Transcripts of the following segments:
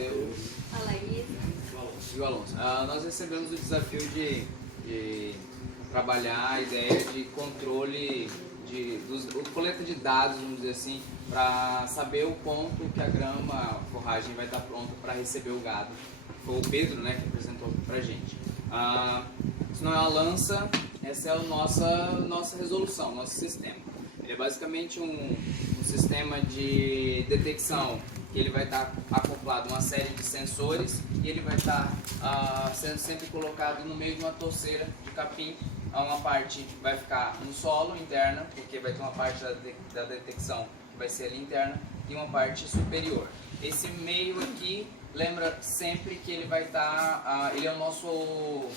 Matheus. A Laísa. E o Alonso. Nós recebemos o desafio de trabalhar a ideia de controle, coleta de dados, vamos dizer assim, para saber o ponto que a grama, a forragem vai estar pronta para receber o gado. Foi o Pedro, né, que apresentou para a gente. Isso não é uma lança, essa é a nossa resolução, nosso sistema. Ele é basicamente um sistema de detecção que ele vai estar acoplado a uma série de sensores e ele vai estar sendo sempre colocado no meio de uma torceira de capim. Uma parte vai ficar no solo interna, porque vai ter uma parte da detecção que vai ser ali interna e uma parte superior. Esse meio aqui, lembra sempre que ele vai estar, ele é o nosso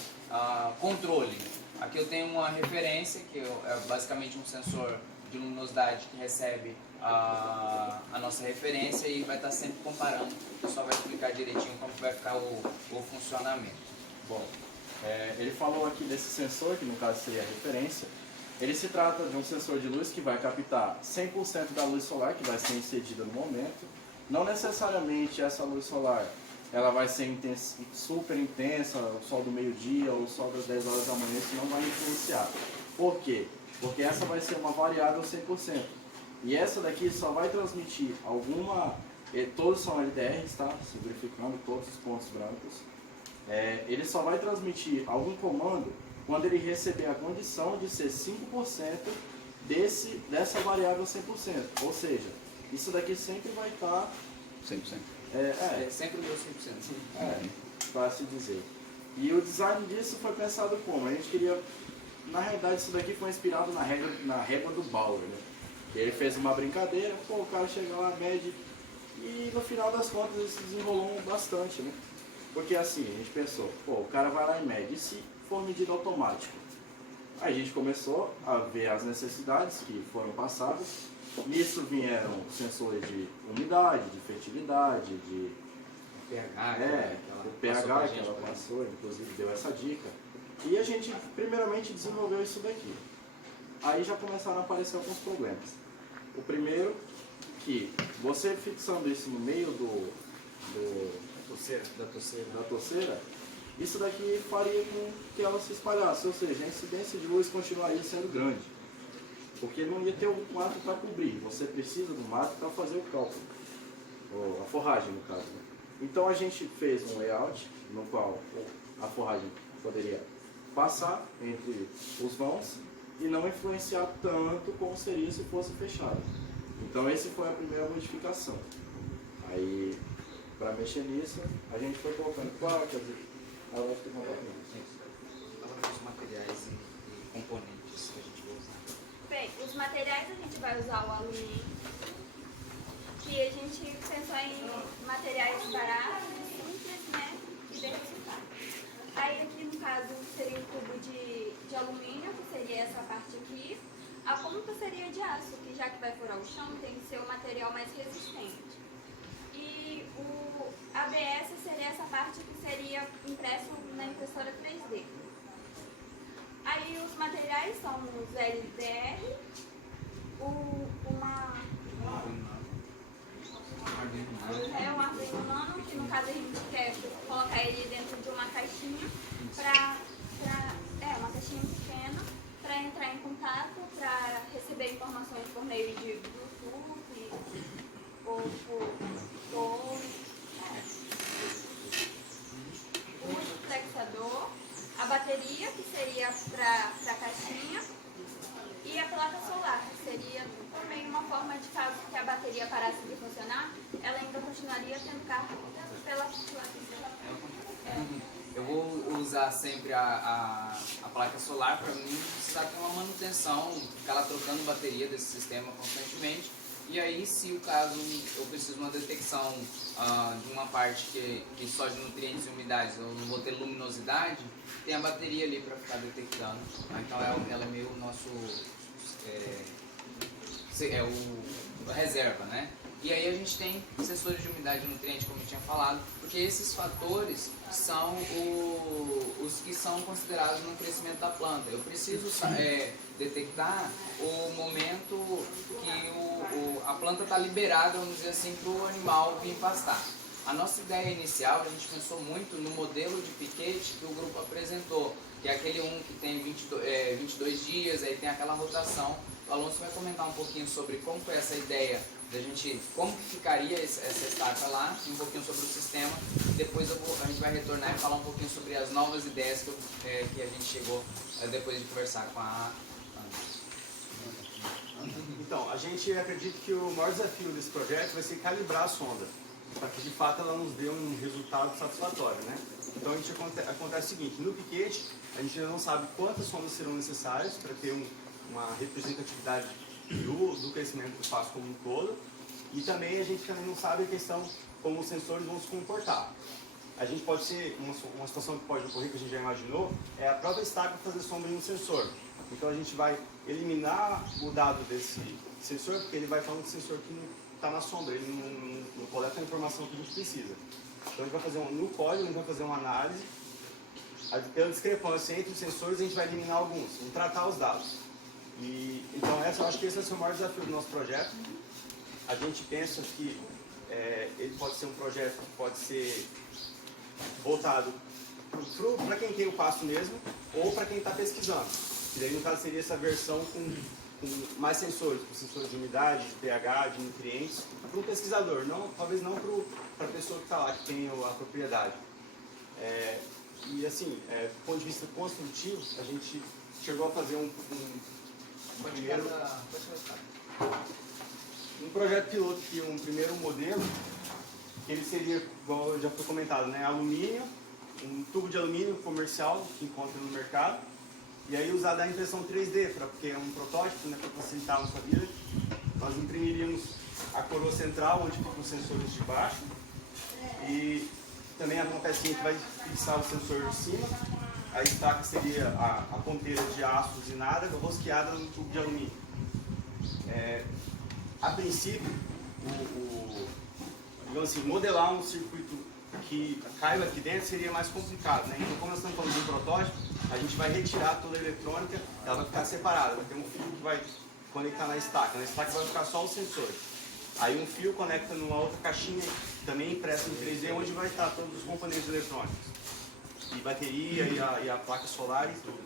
controle. Aqui eu tenho uma referência, que é basicamente um sensor de luminosidade que recebe a nossa referência e vai estar sempre comparando. O pessoal vai explicar direitinho como vai ficar o funcionamento. Bom, ele falou aqui desse sensor, que no caso seria a referência. Ele se trata de um sensor de luz que vai captar 100% da luz solar que vai ser incedida no momento. Não necessariamente essa luz solar ela vai ser super intensa, o sol do meio-dia ou o sol das 10 horas da manhã, isso não vai influenciar. Por quê? Porque essa vai ser uma variável 100%. E essa daqui só vai transmitir todos são LDRs, tá? Simplificando todos os pontos brancos. Ele só vai transmitir algum comando quando ele receber a condição de ser 5% dessa variável 100%. Ou seja, isso daqui sempre vai estar... 100%. Sempre deu 100%. Fácil dizer. E o design disso foi pensado como? A gente queria... Na realidade, isso daqui foi inspirado na régua do Bauer, né? Ele fez uma brincadeira, o cara chega lá, mede, e no final das contas isso desenrolou bastante, né? Porque assim, a gente pensou, o cara vai lá e mede, e se for medido automático? Aí a gente começou a ver as necessidades que foram passadas, nisso vieram sensores de umidade, de fertilidade, de pH, o pH que ela passou, inclusive deu essa dica. E a gente primeiramente desenvolveu isso daqui. Aí já começaram a aparecer alguns problemas. O primeiro, que você fixando isso no meio da torceira, isso daqui faria com que ela se espalhasse, ou seja, a incidência de luz continuaria sendo grande. Porque não ia ter o mato para cobrir, você precisa do mato para fazer o cálculo, ou a forragem no caso. Né? Então a gente fez um layout no qual a forragem poderia passar entre os vãos e não influenciar tanto como seria se fosse fechado. Então essa foi a primeira modificação. Aí, para mexer nisso, a gente foi colocando placas e ela vai explicar um pouquinho. Os materiais e componentes que a gente vai usar. Bem, os materiais a gente vai usar o alumínio, que a gente pensou em materiais baratos, simples, né, e de resultado. Aí aqui no caso seria um tubo de alumínio, que seria essa parte aqui. A ponta seria de aço, que já que vai furar o chão, tem que ser um material mais resistente. E o ABS seria essa parte que seria impresso na impressora 3D. Aí os materiais são os LDR, um Arduino Nano, que no caso a gente quer colocar ele dentro de uma caixinha uma caixinha pequena para entrar em contato, para receber informações por meio de Bluetooth ou por o fixador, a bateria, que seria para a caixinha, e a placa solar, que seria também uma forma de, caso que a bateria parasse de funcionar, ela ainda continuaria tendo carga pela placa solar. Eu vou usar sempre a placa solar para mim precisar ter uma manutenção, ficar lá trocando bateria desse sistema constantemente. E aí, se o caso eu preciso de uma detecção de uma parte que só de nutrientes e umidades eu não vou ter luminosidade, tem a bateria ali para ficar detectando. Então ela é meio o nosso a reserva, né? E aí a gente tem sensores de umidade e nutriente, como eu tinha falado, porque esses fatores são os que são considerados no crescimento da planta. Eu preciso detectar o momento que a planta está liberada, vamos dizer assim, para o animal vir pastar. A nossa ideia inicial, a gente pensou muito no modelo de piquete que o grupo apresentou, que é aquele que tem 22 dias, aí tem aquela rotação. O Alonso vai comentar um pouquinho sobre como foi essa ideia da gente, como que ficaria essa estaca lá, um pouquinho sobre o sistema. Depois a gente vai retornar e falar um pouquinho sobre as novas ideias que a gente chegou depois de conversar com a Ana. Então, a gente acredita que o maior desafio desse projeto vai ser calibrar a sonda, para que de fato ela nos dê um resultado satisfatório, né? Então acontece o seguinte, no piquete a gente ainda não sabe quantas sondas serão necessárias para ter uma representatividade do crescimento do espaço como um todo, e também a gente também não sabe a questão como os sensores vão se comportar. A gente pode ser, uma situação que pode ocorrer, que a gente já imaginou, é a própria estaca fazer sombra em um sensor. Então a gente vai eliminar o dado desse sensor, porque ele vai falar um sensor que não está na sombra, ele não coleta a informação que a gente precisa. Então a gente vai fazer no código, a gente vai fazer uma análise, pela discrepância entre os sensores a gente vai eliminar alguns, vamos tratar os dados. Então eu acho que esse vai ser o maior desafio do nosso projeto. A gente pensa que ele pode ser um projeto que pode ser voltado para quem tem o passo mesmo, ou para quem está pesquisando. E daí no caso seria essa versão com mais sensores, com sensores de umidade, de pH, de nutrientes, para um pesquisador, talvez não para a pessoa que está lá, que tem a propriedade. E assim, do ponto de vista construtivo, a gente chegou a fazer um projeto piloto, que um primeiro modelo, que ele seria, igual já foi comentado, né, alumínio, um tubo de alumínio comercial que encontra no mercado, e aí usar a impressão 3D, porque é um protótipo, né, para facilitar a nossa vida. Nós imprimiríamos a coroa central, onde ficam os sensores de baixo, e também uma pecinha que vai fixar o sensor de cima. A estaca seria a ponteira de aço usinada, rosqueada no tubo de alumínio. A princípio, digamos assim, modelar um circuito que caiba aqui dentro seria mais complicado, né? Então, como nós estamos falando de um protótipo, a gente vai retirar toda a eletrônica, ela vai ficar separada, vai ter um fio que vai conectar na estaca vai ficar só os sensores. Aí um fio conecta numa outra caixinha, também impressa em 3D, onde vai estar todos os componentes eletrônicos. E bateria, e a placa solar e tudo.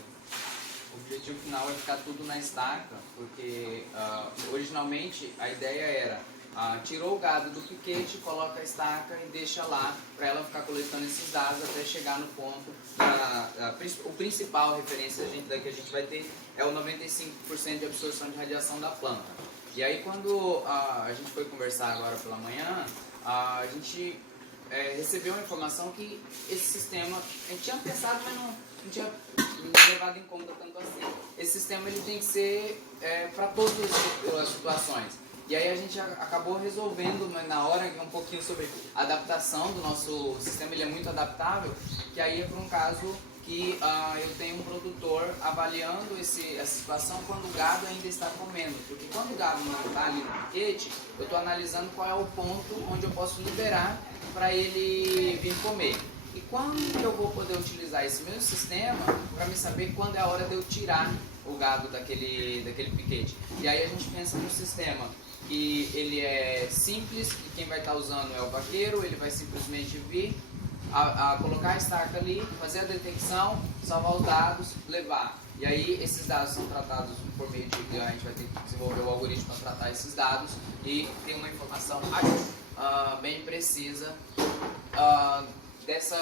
O objetivo final é ficar tudo na estaca, porque originalmente a ideia era tirou o gado do piquete, coloca a estaca e deixa lá para ela ficar coletando esses dados até chegar no ponto. O principal referência que a gente vai ter é o 95% de absorção de radiação da planta. E aí quando a gente foi conversar agora pela manhã, a gente recebeu uma informação que esse sistema, a gente tinha pensado, mas não tinha levado em conta tanto assim. Esse sistema ele tem que ser para todas as situações. E aí a gente acabou resolvendo na hora um pouquinho sobre a adaptação do nosso sistema. Ele é muito adaptável, que aí é para um caso que eu tenho um produtor avaliando essa situação quando o gado ainda está comendo. Porque quando o gado não está ali no piquete, eu estou analisando qual é o ponto onde eu posso liberar para ele vir comer. E quando eu vou poder utilizar esse mesmo sistema para me saber quando é a hora de eu tirar o gado daquele piquete. E aí a gente pensa no sistema que ele é simples, que quem vai estar usando é o vaqueiro, ele vai simplesmente vir, colocar a estaca ali, fazer a detecção, salvar os dados, levar. E aí esses dados são tratados por meio de, a gente vai ter que desenvolver o algoritmo para tratar esses dados e ter uma informação bem precisa esse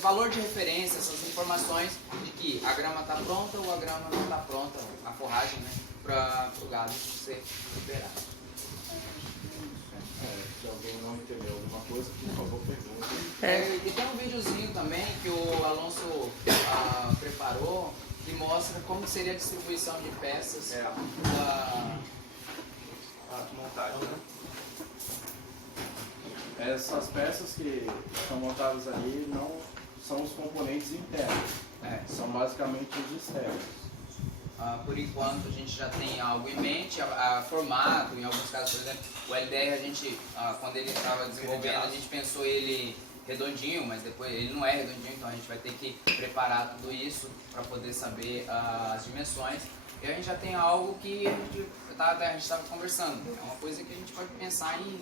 valor de referência, essas informações de que a grama está pronta ou a grama não está pronta, a forragem, né, para o gado ser liberado. Se alguém não entendeu alguma coisa, por favor, pergunte. E tem um videozinho também que o Alonso preparou que mostra como seria a distribuição de peças da montagem, né? Essas peças que estão montadas ali não são os componentes internos, são basicamente os externos. Por enquanto a gente já tem algo em mente, formato, em alguns casos, por exemplo, o LDR a gente, quando ele estava desenvolvendo, a gente pensou ele redondinho, mas depois ele não é redondinho, então a gente vai ter que preparar tudo isso para poder saber as dimensões. E a gente já tem algo que a gente a gente estava conversando. É uma coisa que a gente pode pensar em,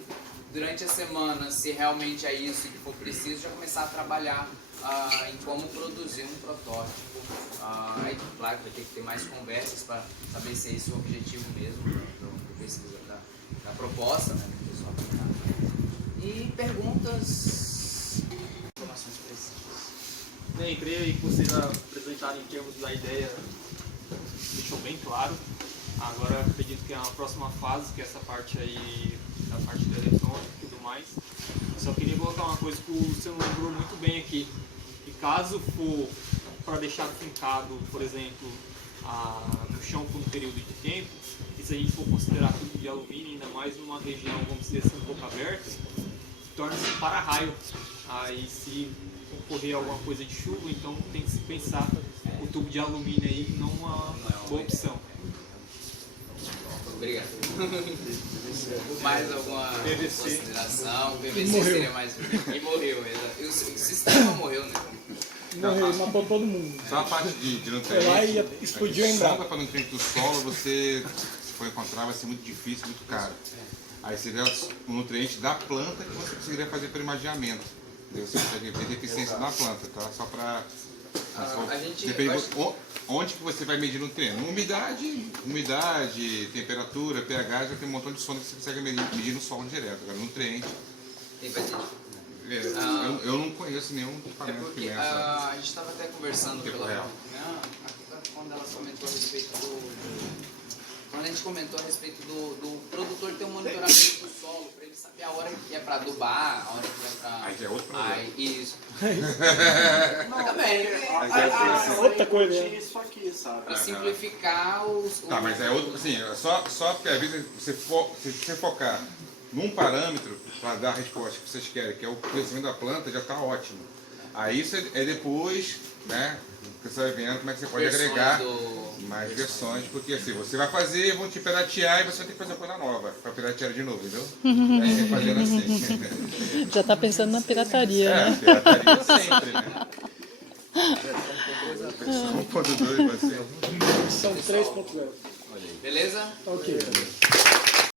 durante a semana, se realmente é isso que for preciso, já começar a trabalhar em como produzir um protótipo. Aí, claro, vai ter que ter mais conversas para saber se é esse o objetivo mesmo da pesquisa, da proposta, né, do pessoal aplicar. E perguntas, informações precisas. Bem, creio aí que vocês apresentaram em termos da ideia, deixou bem claro. Agora acredito que é a próxima fase, que é essa parte aí, da parte da eletrônica e tudo mais. Só queria colocar uma coisa que o Luciano lembrou muito bem aqui. Que caso for para deixar fincado, por exemplo, no chão por um período de tempo, e se a gente for considerar tubo de alumínio, ainda mais numa região, vamos dizer assim, um pouco aberta, torna-se para-raio. Aí se ocorrer alguma coisa de chuva, então tem que se pensar o tubo de alumínio aí não uma boa opção. Obrigado. Mais alguma consideração? PVC seria mais... E morreu. E o sistema morreu, né? Morreu, matou todo mundo. Só a parte de Foi lá e nutriente. explodiu em Sonda brasa. para nutriente do solo, você, se for encontrar, vai ser muito difícil, muito caro. Aí seria o nutriente da planta que você conseguiria fazer pelo imaginamento. Entendeu? Você consegue ver deficiência na planta, tá? Só para... Depende onde que você vai medir nutriente. Umidade, temperatura, pH, já tem um montão de sonda que você consegue medir no solo direto. Agora, nutriente... Tem pra gente. Eu não conheço nenhum equipamento que meça. A gente estava até conversando Tempo pela... real. Quando ela comentou a respeito do... Quando a gente comentou a respeito do produtor ter um monitoramento do solo, para ele saber a hora que é para adubar, a hora que é para... Aí já é outro problema. Isso. Também. Outra coisa, Tinha né? isso aqui, sabe? Para simplificar os... Tá, mas é outro, assim, só porque às vezes se você focar num parâmetro para dar a resposta que vocês querem, que é o crescimento da planta, já está ótimo. Aí isso é depois, né, que você vai vendo como é que você pode agregar mais versões, porque assim, você vai fazer, vão te piratear e você vai ter que fazer coisa nova para piratear de novo, entendeu? Aí você fazendo assim. Já tá pensando na pirataria, né? Pirataria sempre, né? Versão 1.2 vai ser. São 3.0. Beleza? Ok.